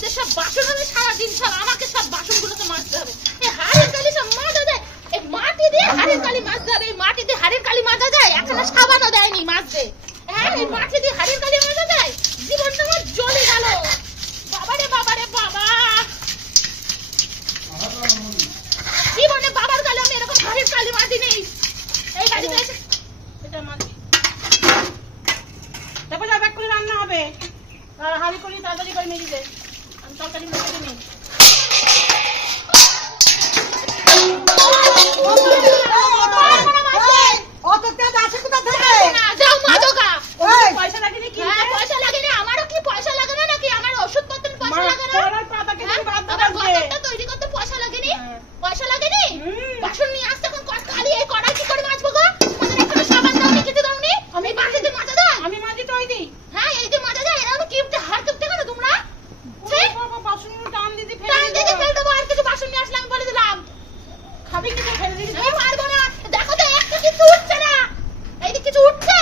মধ্যে সব বাসন হবে সারাদিন, সব আমাকে সব বাসনগুলোকে মাজতে হবে। এই হাড়ের কালি সব মাজা যায়, এই মাটি দিয়ে হাড়ের কালি মাজতে হবে। এই মাটি দিয়ে হাড়ের কালি মাজা যায়? এখনো সাবানও দেয়নি মাজতে। হ্যাঁ, এই মাটি দিয়ে হাড়ের কালি মাজা যায়? জীবনটা আমার জ্বলে গেল। বাবারে বাবারে বাবা, জীবনে বাবার কালে আমি এরকম হাড়ের কালি মাটি নেই। এই বাড়িতে এসে এটা মাটি তারপর যা ব্যাগ করে রান্না হবে। আর হাড়ি করি তাড়াতাড়ি করে নিয়ে দিতে, আমি তরকারি মেখে নেই। পয়সা লাগেনি? পয়সা লাগেনি? আমারও কি পয়সা লাগে না নাকি? আমার ওষুধ পত্রের পয়সা লাগে না? আমার গতরটা তৈরি করতে পয়সা লাগেনি? পয়সা লাগেনি? বাসন নিয়ে আসতে এখন খালি এই কড়াই কি করে মাজবো গো? আমাদের এখানে সাবান দাওনি, কিছু দাওনি? আমি বাটিতে মাজা যায়? আমি মাজি তো ওই দিই। হ্যাঁ, এই যে মাজা যায়। এরকম কিপটে হার কিপটে কেন তোমরা? বাসন টান দিদি ফেলে দেবো। আর কিছু বাসন নিয়ে আসলে আমি বলে দিলাম খাবি কিছু ফেলে দিবি। আমি পারবো না। দেখো তো একটা কিছু উঠছে না। এই যে কিছু উঠছে।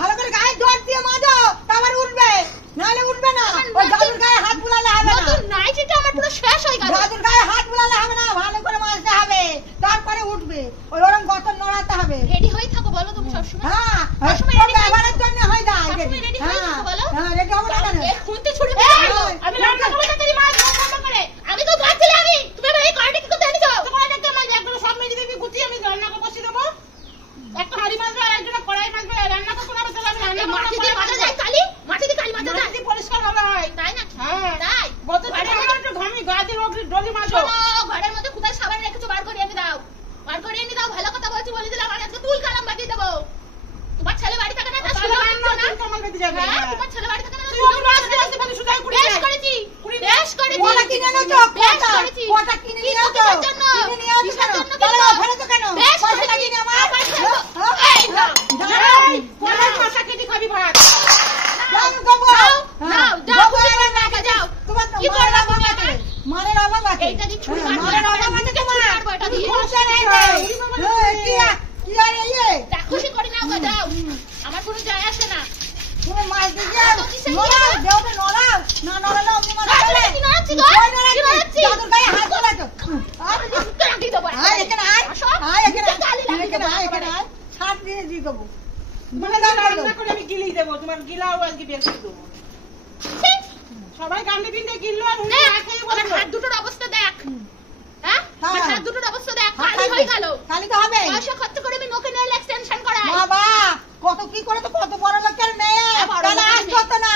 ভালো করে গায়ে জল দিয়ে মাজো, তারপর উঠবে, নাহলে উঠবে না। ওই জাদুর গায়ে হাত বুলালে হবে না। নাইটিটা আমার পুরো শেষ হয়ে গেল। জাদুর গায়ে হাত বুলালে হবে না, ভালো করে মাজতে হবে, তারপরে উঠবে। ওই ওরকম গতর নড়াতে হবে। রেডি হয়ে থাকো বলো তুমি সবসময়। হ্যাঁ, সবসময় রেডি ব্যবহারের জন্য হয়ে যায়। সবসময় রেডি হয়ে থাকো বলো। হ্যাঁ, রেডি হবে না কেন? খুঁতে ছুড়ে ফেলো। আমি রান্না করব না, তেরি মাছ রান্না করে। আমি তো বলছিলাম তুমি এই কড়াইটা কি করতে এনেছো? তো কড়াইটা মাছ একদম সব মেজে দিবি, গুছিয়ে আমি রান্না করে বসিয়ে দেবো। একটা হাড়ি মাছবে আর একটা কড়াই মাছবে, রান্না করতে না তাহলে আমি রান্না মাটি দিয়ে মাজা যায় কালি? মাটি দিয়ে কালি মাজা যায়? মাটি দিয়ে পরিষ্কার ভালো হয়, তাই না? হ্যাঁ, তাই। বলতে পারি আমার একটু ঘামি গা দিয়ে ডলি মাজো। ঘরের মধ্যে কোথায় সাবান রেখেছো? বার করে এনে দাও, বার করে এনে দাও। ভালো কথা বলছি বলে দিলাম। আমি আজকে তুল কালাম বাজিয়ে দেবো। তোমার ছেলে বাড়ি থাকে না? তাহলে রান্না না তোমার বেঁচে যাবে। হ্যাঁ, তোমার ছেলে বাড়ি থাকে না? তুই রাস্তা রাস্তা ভাবে সুদাই করে বেশ করেছি, বেশ করেছি। ওটা কিনে নাও তো, বেশ করেছি। ওটা কিনে নিয়ে আসো। কিসের জন্য? কিনে নিয়ে আসো কিসের কেন? জন্য? তাহলে ওখানে তো কেন? বেশ পয়সা করেছি। লাগিয়ে আমার। এই না দাঁড়াই, কোলার পাশা কেটে খাবি ভাত। যাও গো, নাও যাও, খুশি করে রাখা যাও। তোমার কি করে রাখো এটা? মারের অভাব আছে। এইটা দিয়ে ছুরি মারের অভাব আছে তোমার। এটা দিয়ে খুশি নেই কি আর ইয়ে খুশি করে নাও গো, যাও। আমার কোনো যায় আসে না। তুমি মাছ দিয়ে নড়াও, দেওটা নড়াও, না নড়ালে অমনি মাছ চলে। কি নড়াচ্ছি গো? কি নড়াচ্ছি? জাদুর গায়ে হাত তোলাছো। আর মুখটা রাখি দেবো। আয় এখানে আয়, আয় এখানে আয়, এখানে আয়, ছাদ দিয়ে দিয়ে দেবো। মানে রান্না করে আমি গিলেই দেবো, তোমার গিলাও আজকে বের করে দেবো। সবাই গান্ডে বিন্দে গিললো আর উনি না খেয়ে বলে হাত দুটোর অবস্থা দেখ। হ্যাঁ, হাত দুটোর অবস্থা দেখ। খালি হয়ে গেল। খালি তো হবে। পয়সা খরচ করে আমি নোকে নেল এক্সটেনশন করাই। বাবা কত কি করে তো কত বড় লোকের মেয়ে, তাহলে আসতে হতো না।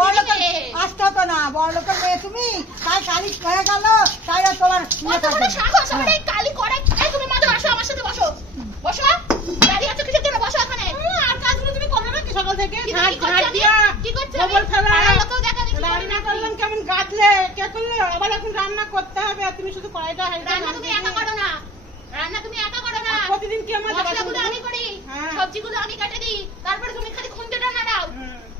বড় লোকের আসতে হতো না, বড় লোকের মেয়ে তুমি, তাই কালি হয়ে গেল, তাই তোমার কত বড় সাহস আমার এই কালি করাই। এই তুমি মাঝে আসো, আমার সাথে বসো, বসো। দাঁড়িয়ে আছো কিসের জন্য? বসো এখানে। আর কাজগুলো তুমি করবে না কি সকাল থেকে? ঝাড় দিয়া, কি করছো? গোবর ফেলা, লোকেও দেখা দেখি রান্না করলাম কেমন গাদলে, কে করলে? আবার এখন রান্না করতে হবে আর তুমি শুধু কড়াইটা হাঁড়িটা। রান্না তুমি একা করো না, রান্না তুমি একা করো না। প্রতিদিন কি আমার মশলাগুলো আমি করি, সবজিগুলো আমি কেটে দিই, তারপরে তুমি খালি খুন্তিটা নাড়াও।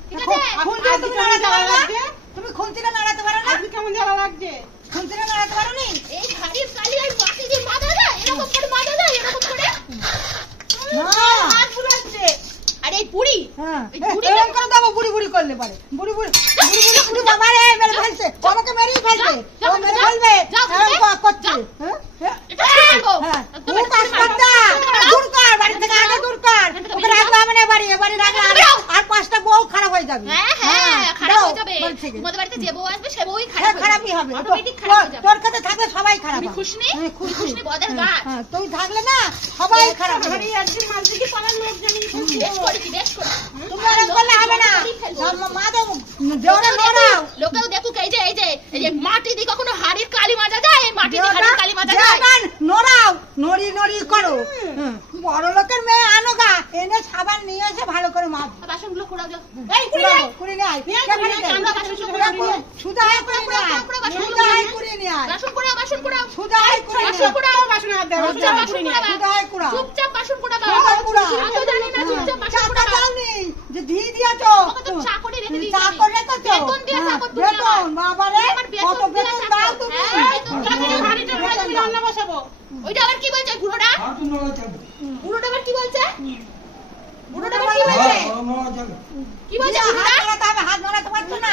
ঠিক আছে? খুন্তিটা তুমি নাড়াতে পারো না? তুমি খুন্তিটা নাড়াতে পারো না? আজকে কেমন জ্বালা লাগছে? খুন্তিটা নাড়াতে পারো নি? এই হাড়ির কালি আর মাটি দিয়ে মাজা যায়? এরকম করে মাজা যায়? এরকম করে? না হাত বুলাচ্ছে। আরে এই পুরি, হ্যাঁ এরকম করে দেবো। বুড়ি বুড়ি করলে পারে, বুড়ি বুড়ি বুড়ি বাবা রে মেরে ফেলছে, আমাকে মেরেই ফেলছে, ও মেরে ফেলবে। এরকম করছে। হ্যাঁ এটা করবো। তুমি পাস করতে দূর কর, বাড়ি থেকে আগে দূর কর। ওকে রাখবো মানে বাড়ি, বাড়ি রাখলে আর পাঁচটা বউ খারাপ হয়ে যাবে। হ্যাঁ হ্যাঁ, খারাপ হয়ে যাবে। তোমাদের বাড়িতে যে বউ আসবে সে বউই খারাপ হবে। খারাপই হবে, অটোমেটিক খারাপ হয়ে যাবে। তোর কাছে থাকলে সবাই খারাপ তুমি হবে। খুশনি? খুশনি বদের গাছ। হ্যাঁ তুই থাকলে না সবাই খারাপ হবে। একদিন মাঝে কি পালার লোক জানি বেশ করেছি, বেশ করেছি। তুমি এরকম করলে হবে না। মা তো দেওরা নড়াও। লোকেও দেখুক এই যে মাটি দিয়ে কখনো হাড়ির কালি মাজা যায়? মাটি দিয়ে হাড়ির কালি মাজা যায়? নড়াও, নড়ি নড়ি করো। বড় লোকের মেয়ে আনো গা, এনে সাবান নিয়ে এসে ভালো করে মাছ। বাসনগুলো কুড়াও যাও। এই কুড়ি নিয়ে আয়। সুদা হয় কুড়ি নিয়ে আয়। সুদা হয় কুড়ি নিয়ে আয়। বাসন কুড়াও, বাসন কুড়াও। সুদা হয় কুড়ি নিয়ে আয়। কুড়াও, বাসন হাত দাও। সুদা হয় কুড়াও। চুপচাপ বাসন কুড়াও। সুদা কুড়াও। আমি তো জানি না চুপচাপ বাসন কুড়াও। জানি যে ধি দিয়েছো। ওকে তো চাকরি রেখে দিয়েছি। চাকরি রেখেছো? বেতন দিয়ে চাকর তুমি। বেতন বাবা রে, কত বেতন দাও তুমি? হাড়িটা আমি রান্না বসাবো। ওইটা আবার কি বলছে বুড়োটা? বুড়োটা আবার কি বলছে? বুড়োটা আবার কি হয়েছে? কি বলছে বুড়োটা? হাত ধরাতে পারছো না,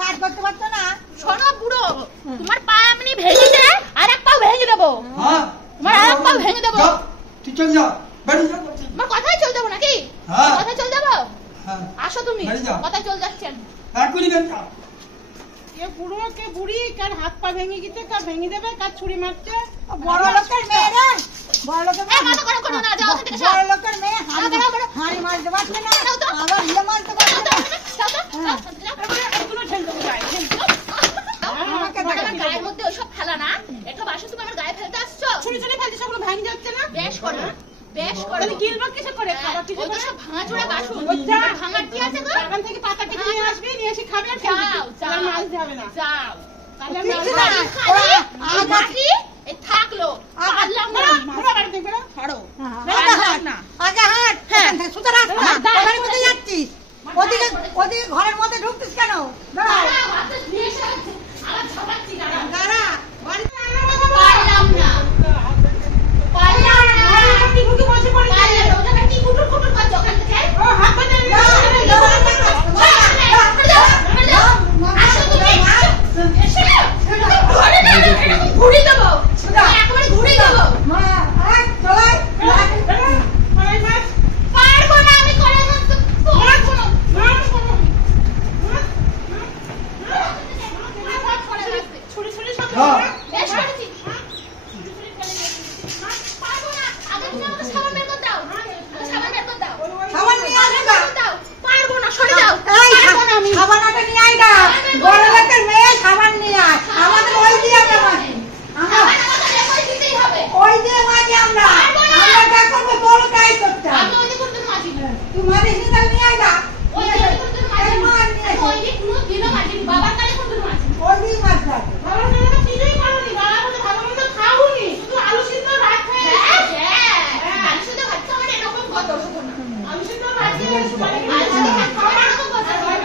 কাজ করতে পারছো না। শোনো বুড়ো, তোমার পা এমনি ভেঙে দে, আর এক পাও ভেঙে দেবো। হ্যাঁ তোমার আর এক পাও ভেঙে দেবো। তুই চল যা বাড়ি যা। তোমার কথাই চল যাবো নাকি? হ্যাঁ। কথাই চল যাবো? হ্যাঁ আসো তুমি, বাড়ি যাও। কথাই চল যাচ্ছেন। এখনই বের যা। কে বুড়ো কে বুড়ি, কার হাত পা ভেঙে গেছে, কার ভেঙে দেবে, কার ছুরি মারছে। বড় লোকের মেয়ে রে, বড় লোকের এই মাথা গরম করো না, যাও ওখান থেকে সব। বড় লোকের মেয়ে দাঁড়াও, দাঁড়াও। হাঁড়ি মারতে পারছে না, দাও তো। আবার ইয়ে মারতে পারছে না। যাও তো, যাও, যাও। এগুলো ঠেল দেবো গায়ে, ঠেল দেবো। আমাকে তোমার দেখা আমার গায়ের মধ্যে ওসব ফেলা না, একটু বাসো তুমি আমার গায়ে ফেলতে আসছো। ছুরি ছুরি ফেলছে, সবগুলো ভেঙে যাচ্ছে না। বেশ করো, বেশ করো। তাহলে গিলবা কিসে করে, খাবার কিসে ওই তো করে? সব ভাঙাচোরা বাসন, ওইটা। ভাঙার কি আছে গো? বাগান থেকে পাতা কেটে নিয়ে আসবি, নিয়ে এসে খাবে আর খেলবি। যাও, তাহলে যাও। মাছ হবে না। যাও। তাহলে কিছু মাছ না। হবে। খালি ওরা এই মাটি, এই থাকলো, পারলাম না। বুড়ো বাড়ি দেখবে না? ছাড়ো। আগে হাঁট, আগে হাঁট। হ্যাঁ। সুতো রাস্তা, আমার দাঁড় ওখানে কোথায় যাচ্ছিস? ওদিকে ওদিকে ঘরের মধ্যে ঢুকতিস কেন? দাঁড়া, দাঁড়াও, হাতে নিয়ে এসে আমার ঝাপাচ্ছি, দাঁড়াও। দাঁড়া, বাড়িতে পারলাম না, পারলাম না। আপনি ঘুরতে বসে পড়ে পারলাম না। ওখানে কি কুটুর কুটুর করছো ওখান থেকে? ও হাত পা ধরে যাও, যাও, আসো তুমি, এসে ঘুরে দেবো, এরকম ঘুরে দেবো, একেবারে ঘুরে দেবো। মা, এক, চলাই, মাছ মাছ পারবো না আমি করে মারতে, পারবো না, পারবো না। ছুরি ছুরি সব হ্যাঁ। বেশ করেছি। পারবো না, আগে তুমি আমাকে সাবান বের করে দাও, সাবান বের করে দাও। সাবান নিয়ে আসো গা। দাও, পারবো না, সরে যাও। এই, পারবো না আমি। সাবানাটা নিয়ে আয় গা। বড় লোকের মেয়ে সাবান নিয়ে আয়। আমাদের ওই দিয়ে আমরা মাঝি। সাবান আমাকে রেকর্ড দিতেই হবে। ওই দিয়ে মাঝি আমরা। আমরা যা করবো তোর তাই করতে আমি হবে। ওই দিকে করতে মাঝি না। তুই মাঝিস নি, তাহলে নিয়ে আয় গা। ওই দিকে করতে মাঝি এই না। মাছ নিয়ে আমি আসি। ওই দিকে কোনো দিনও মাঝি না। বাবার কাছে করতে মাঝি। ওই দিয়ে মাছ ধরবে। বাবার সঙ্গে তো কিছুই করোনি, বাবার মতো ভালো মতো খাওনি, শুধু আলু সিদ্ধ ভাত খেয়ে হ্যাঁ, হ্যাঁ। আমি শুধু ভাত খাওয়ার এরকম কথা হতো না। আলু সিদ্ধ ভাত খেয়ে আমি শুধু ভাত খাওয়ার এরকম কথা হতো না।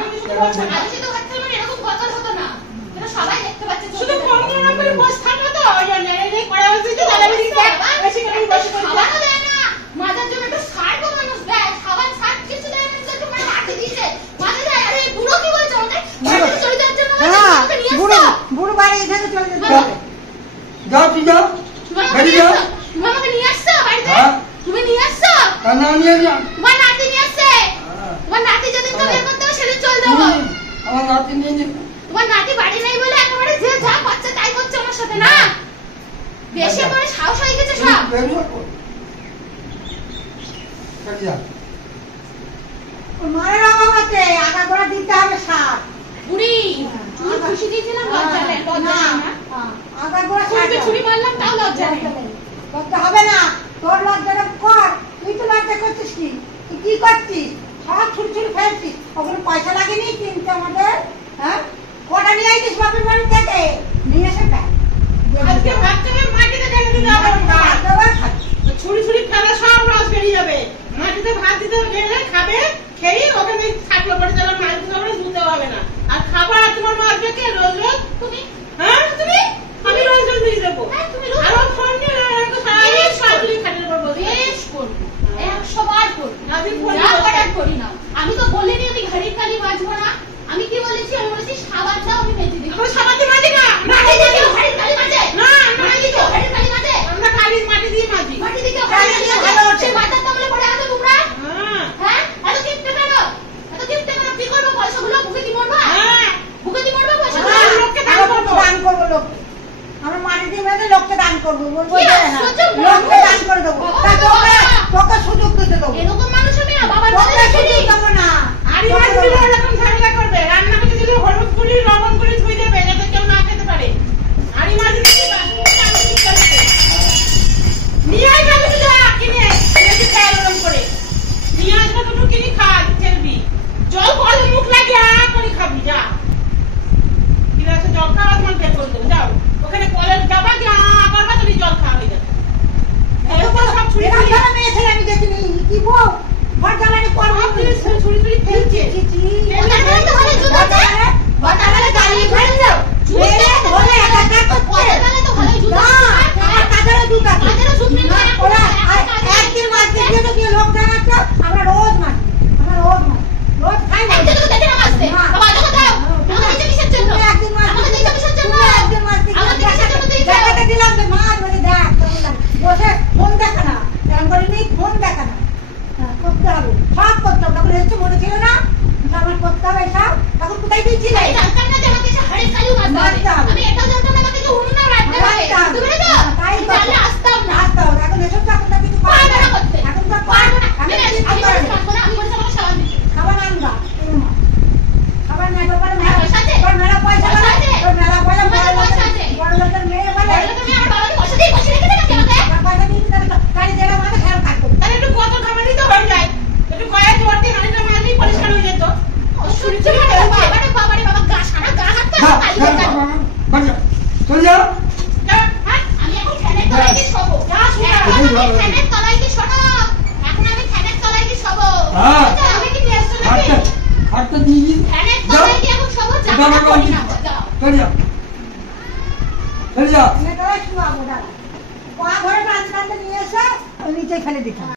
আমি শুধু ভাত খাওয়ার এরকম কথা হতো না। কিন্তু সবাই দেখতে পাচ্ছে শুধু কর্মনা করে বসে থাকো তো, ওই জন্য এই কড়া বসে যে তাহলে বেশি বেশি করে বসে পড়ে খাবারও দেয় না। মাঝের জন্য একটু শার্টও মানুষ দেয়। খাবার শার্ট কিছু দেয় না, শুধু মানে মাটি দিয়েছে। মাঝে দেয়, আরে এই বুড়ো কি বলছে আমাকে? বাড়িতে চলে যাওয়ার জন্য বলছে, হ্যাঁ, আমাকে নিয়ে বুড়ো এসছো। বুড়ো বাড়ি এখানে চলে যেতে যা হবে। যা তুই যা তুমি আমাকে বাড়ি নিয়ে যা। এসছো? তুমি আমাকে নিয়ে আসছো বাড়িতে? হ্যাঁ। তুমি নিয়ে আসছো? কান্না নিয়ে যা। তোমার নাতি নিয়ে আসছে। হ্যাঁ। তোমার নাতি যেদিন তো বের করতে হবে সেদিন চলে যাবো। আমার নাতি নিয়ে যা। তোমার নাতি বাড়ি নেই বলে একেবারে যে যা করছে তাই করছে আমার সাথে না। বেশি করে সাহস হয়ে গেছে সব। বের যা। বাড়ি যা। মায়ের অভাব আছে, আধা করে দিতে হবে সার। বুড়ি, চুল খুশি দিয়েছিলাম লজ্জা নেই, লজ্জা নেই না। আধা করে চুলকে ছুরি মারলাম তাও লজ্জা নেই। লজ্জা হবে না, তোর লজ্জাটা কর। তুই তো লজ্জা করছিস কি? তুই কি করছিস? সব ছুরি ছুরি ফেলছিস। ওগুলো পয়সা লাগেনি কিনতে আমাদের? হ্যাঁ, কটা নিয়ে আইছিস বাপের বাড়ি থেকে? নিয়ে এসে দেখ। আজকে ভাত থেকে মাটিতে ঢেলে দিতে হবে ভাত। দেওয়ার খাচ্ছি। ছুরি ছুরি ফেলা সব রস বেরিয়ে যাবে, মাটিতে ভাত দিতে ঢেলে খাবে, খেয়ে ওখানে থাকলো পরে যাবে, মাছ দিতে ধুতে হবে না। আর খাবার তোমার মাছবে কে রোজ রোজ? তুমি, হ্যাঁ তুমি, আমি রোজ রোজ দিয়ে দেবো। হ্যাঁ, তুমি রোজ- আর ও ফোন নিয়ে সারাদিন সরাসরি খাটের উপর বসে থাকে। বেশ করবো, 100 বার করবো। রাতে ফোন যা করে করার করি না। আমি তো বলিনি আমি ঘড়ির কালি বাজবো না। আমি কি বলেছি? আমি বলেছি সাবান দাও, আমি মেজে দিই। এখন সাবাতে মাঝি না, মাটি দিয়ে কেউ ঘড়ির কালি মাঝে? না, মাটি দিয়ে কেউ ঘড়ির কালি মাঝে? আমরা কালি মাটি দিয়ে মাঝি। মাটি দিয়ে কেউ ঘড়ির কালি মাঝে? সেই মাথার তাহলে পড়ে আছে তোমরা? হ্যাঁ হ্যাঁ? এত কিপটে কেন? এত কিপটে কেন? কি করবো পয়সাগুলো? বুকে কি মরবা? হ্যাঁ, বুকে কি মরবা পয়সাগুলো? হ্যাঁ, লোককে দান আমরা করবো। দান করবো লোককে। আমরা মাটি দিয়ে মেরে লোককে দান করবো। বলবো কি যে হ্যাঁ, আশ্চর্য লোককে মানুষ। দান করে দেবো। বাবা, তা তোকে বাবা। তোকে সুযোগ দিতে দেবো। এরকম মানুষ আমি না বাবার তোকে কাছে সুযোগ দেখিনি। দেবো না। আড়ি মাছ দিলে এরকম ঝামেলা করবে, রান্না করতে দিলে হলুদ গুঁড়ি লবণ গুঁড়ি ধুই দেবে যাতে কেউ না খেতে পারে। আড়ি মাছ দিলে কি নিয়ে আসবে তুমি যা কিনে এনেছি খায় ওরকম করে নিয়ে আসবে, দুটো কিনে খা, ফেলবি জল কলে মুখ লাগিয়ে করে খাবি। যা গিলাসে জল খাওয়া তোমার বের করে দেবো, যাও ওখানে কলের যাবা কি করবা, তুমি জল খাওয়া হয়ে যাবে। এরকম সব ছুরি এরা ছুরি যারা মেয়ে ছেলে আমি দেখিনি। কি বউ? ঘর জ্বালানি করবো। ছুরি ছুরি ফেলছে। ওটার বেলা তো ভালোই জুতো আছে। ওটার বেলা গালি ফেললো। মেরে ধরে একা একা করছে। ওটার বেলা তো ভালোই জুতো না, আছে। আমার কাঁধারে জুতো আছে। কাঁধারে জুতো নেই। ওরা একদিন মাছ দিয়ে তো কি লোক জানাচ্ছে, আমরা রোজ মাছ যখন এসেছে মনে ছিল না আমার করতে হবে এসব তখন কোথায় দিয়েছিলে আমি জানতাম না যে আমাকে এসে হাড়ি কালিও মারতে হবে। আমি এটাও জানতাম না আমাকে যে উনুনে রাখতে হবে। বুঝতে পেরেছো? তাই জানলে আসতাম না। আসতে হবে এখন এসব তো এখন তো কিছু পারবো না করতে। এখন তো পারবো না। আমি আমি পারবো না। আমি বলেছি আমাকে সাবান দিতে। খাবার আনবা খাবার নেই ব্যাপারে পয়সা আছে? তোর মেলা পয়সা পয়সা আছে আছে? তোর মেলা পয়সা তোমার পয়সা আছে? বড় লোকের মেয়ে বলে বললো তুমি আমার বাবাকে পয়সা দিয়ে বসে রেখেছো নাকি আমাকে? পয়সা দিয়ে দিতে গাড়ি দেওয়া মানে খেয়াল থাকবে তাহলে একটু কত খাবারই তো হয়ে যায়, একটু গয়া জোর দিয়ে হাঁড়িটা মারলেই পরিষ্কার হয়ে যেত। অসহ্য লাগে বাবারে বাবারে বাবা গা সারা গা হাত পা যা কালি যা হয়ে যাবে। বাড়ি যা চলে যা হ্যাঁ, আমি এখন ফ্যানের তলায় গিয়ে শোবো। এখন আমি ফ্যানের তলায় গিয়ে শোনো। এখন আমি ফ্যানের তলায় গিয়ে শোবো। হ্যাঁ। বুঝেছো? আমি কি নিয়ে আসছো নাকি? হাতটা হাতটা দিয়ে দিন ফ্যানের যাও তলায় গিয়ে এখন শোবো। এটা জামাটা আমাকে পরি অনেক না। যাও। চলে যা চলে যা মেয়েটারা শুয়াবো দাঁড়া পা ধরে টানতে টানতে নিয়ে এসে ওই নিচে ফেলে দিতাম